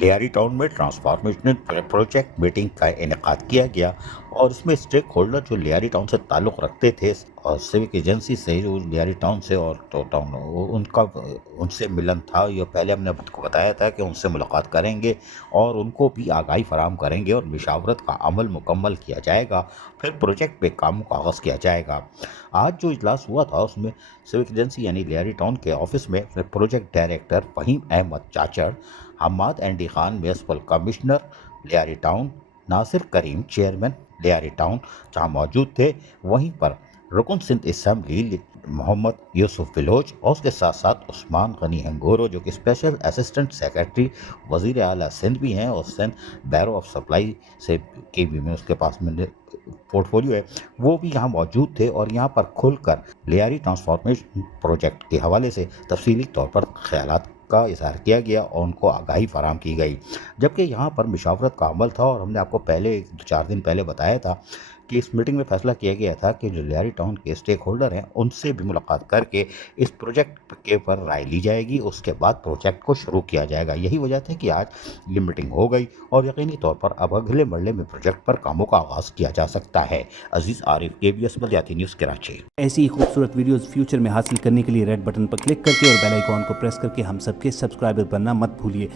Lyari town में transformational project meeting का इनेकाद किया गया और इसमें स्टेक होल्डर जो लियारी टाउन से ताल्लुक़ रखते थे और सिविक एजेंसी से जो लियारी टाउन से और तो टाउन उनका उनसे मिलन था। ये पहले हमने आपको बताया था कि उनसे मुलाकात करेंगे और उनको भी आगाही फराहम करेंगे और मशावरत का अमल मुकम्मल किया जाएगा, फिर प्रोजेक्ट पे काम का आगाज़ किया जाएगा। आज जो इजलास हुआ था उसमें सिविक एजेंसी यानी लियारी टाउन के ऑफिस में project director Faheem Ahmed Chachar, Hammad Andi Khan municipal commissioner Lyari town, Nasir Karim chairman Lyari town जहां मौजूद थे। वहीं पर रुकन सिंध असम्बली मोहम्मद यूसुफ बिलोच और उसके साथ साथ उस्मान गनी हंगोरो जो कि स्पेशल असिस्टेंट सेक्रेटरी वजीर आला सिंध भी हैं और सिंध बैरो ऑफ सप्लाई से के भी में उसके पास में पोर्टफोलियो है, वो भी यहाँ मौजूद थे और यहाँ पर खुलकर लियारी ट्रांसफॉर्मेशन प्रोजेक्ट के हवाले से तफसीली तौर पर ख्यालात का इज़हार किया गया और उनको आगाही फराहम की गई। जबकि यहाँ पर मशावरत का अमल था और हमने आपको पहले 4 दिन पहले बताया था कि इस मीटिंग में फैसला किया गया था कि जो लियारी टाउन के स्टेक होल्डर हैं उनसे भी मुलाकात करके इस प्रोजेक्ट के ऊपर राय ली जाएगी, उसके बाद प्रोजेक्ट को शुरू किया जाएगा। यही वजह थी कि आज ये मीटिंग हो गई और यकीनी तौर पर अब अगले मरले में प्रोजेक्ट पर कामों का आगाज़ किया जा सकता है। अजीज़ आरिफ, KBS बलदियाती न्यूज़ कराची। ऐसी ही खूबसूरत वीडियोस फ्यूचर में हासिल करने के लिए रेड बटन पर क्लिक करके और बेल आइकॉन को प्रेस करके हम सबके सब्सक्राइबर बनना मत भूलिए।